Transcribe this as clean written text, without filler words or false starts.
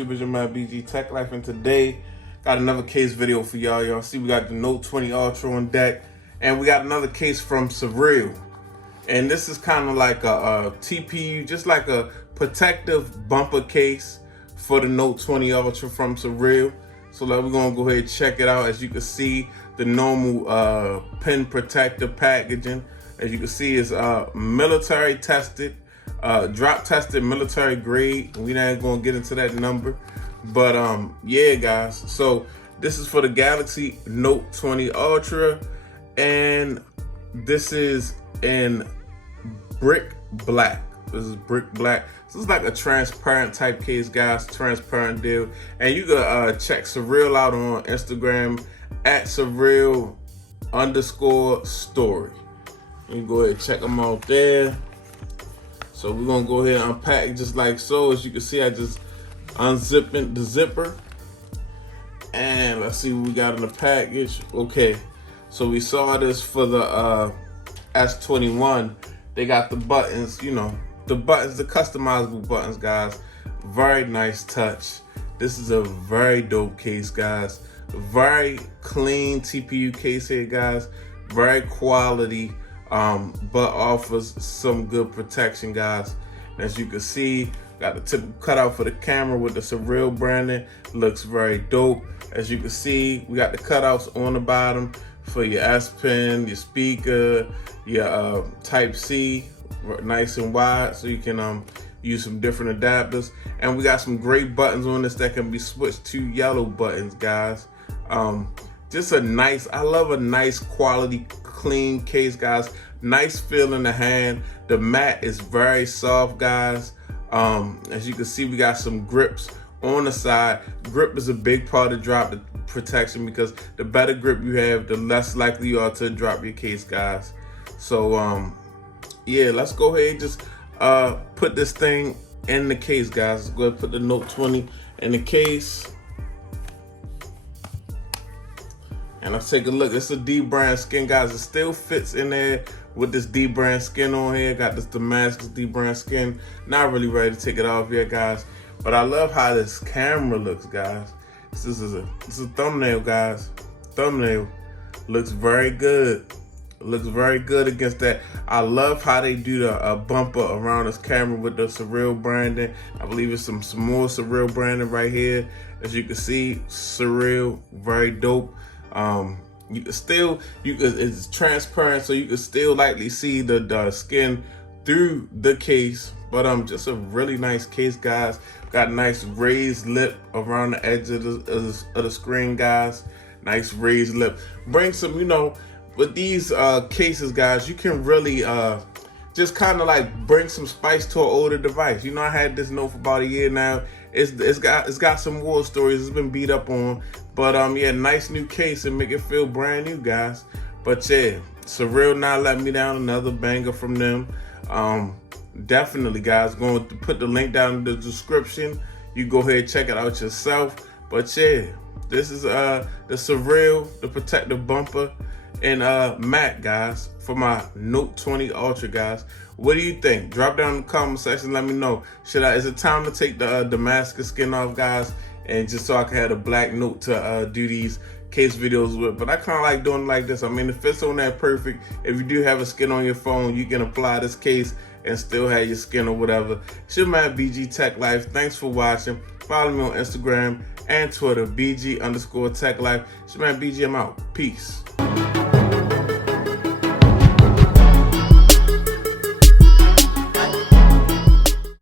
YouTube? It's your man BG Tech Life, and today got another case video for y'all. Y'all see we got the Note 20 Ultra on deck, and we got another case from Cyrill. And this is kind of like a TPU, just like a protective bumper case for the Note 20 Ultra from Cyrill. So we're gonna go ahead and check it out. As you can see, the normal pen protector packaging, as you can see, is military tested, drop tested, military grade. We not gonna get into that number, but yeah, guys. So this is for the Galaxy Note 20 Ultra, and this is in brick black. This is brick black. This is like a transparent type case, guys. Transparent deal. And you can check Cyrill out on Instagram at Cyrill_story. You can go ahead and check them out there. So we're gonna go ahead and unpack it just like so. As you can see, I just unzipping the zipper. And let's see what we got in the package. Okay, so we saw this for the S21. They got the buttons, you know, the buttons, the customizable buttons, guys. Very nice touch. This is a very dope case, guys. Very clean TPU case here, guys. Very quality, but offers some good protection, guys. As you can see, got the tip cutout for the camera with the Cyrill branding. Looks very dope. As you can see, we got the cutouts on the bottom for your S Pen, your speaker, your Type-C, nice and wide, so you can use some different adapters. And we got some great buttons on this that can be switched to yellow buttons, guys. Just a nice, I love a nice quality, clean case, guys. Nice feel in the hand. The mat is very soft, guys. As you can see, we got some grips on the side. Grip is a big part of drop protection, because the better grip you have, the less likely you are to drop your case, guys. So yeah, let's go ahead and just put this thing in the case, guys. Let's go ahead and put the Note 20 in the case. And let's take a look. It's a D brand skin, guys. It still fits in there with this D brand skin on here. Got this Damascus D brand skin. Not really ready to take it off yet, guys. But I love how this camera looks, guys. This is a thumbnail, guys. Thumbnail looks very good. Looks very good against that. I love how they do the bumper around this camera with the Cyrill branding. I believe it's some more Cyrill branding right here. As you can see, Cyrill, very dope. You can still, it's transparent, so you can still likely see the skin through the case. But just a really nice case, guys. Got nice raised lip around the edge of the screen, guys. Nice raised lip. Bring some, you know, with these cases, guys, you can really just kind of like bring some spice to an older device. You know, I had this Note for about a year now. It's got some war stories. It's been beat up on, but yeah, nice new case and make it feel brand new, guys. But yeah, Cyrill not letting me down. Another banger from them. Definitely, guys. Going to put the link down in the description. You go ahead and check it out yourself. But yeah, this is the Cyrill, the protective bumper, and matte, guys, for my Note 20 Ultra, guys. What do you think? Drop down in the comment section. Let me know. Is it time to take the Damascus skin off, guys, and just so I can have a black Note to do these case videos with? But I kind of like doing it like this. I mean, it fits on that perfect. If you do have a skin on your phone, you can apply this case and still have your skin or whatever. It's your man BG Tech Life. Thanks for watching. Follow me on Instagram and Twitter, BG_Tech Life. It's your man BG. I'm out. Peace.